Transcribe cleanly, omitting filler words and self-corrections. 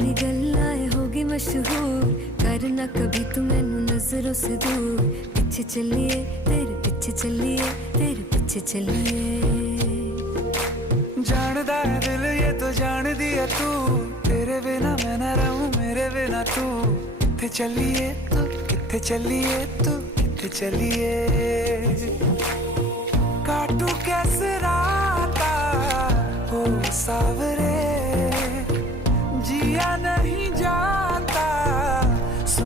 तेरी गल्लाएं होगी मशहूर, करना कभी तू मैनू नजरों से दूर। पीछे चलिए तेरे पीछे चलिए, तेरे पीछे चलिए। जानदा है दिल ये तो जान दिया तू, तेरे बिना मैं ना रहूं मेरे बिना तू। किथे चलिए तू, किथे चलिए तू, किथे चलिए। काटू कैसे राता ओ सावरे,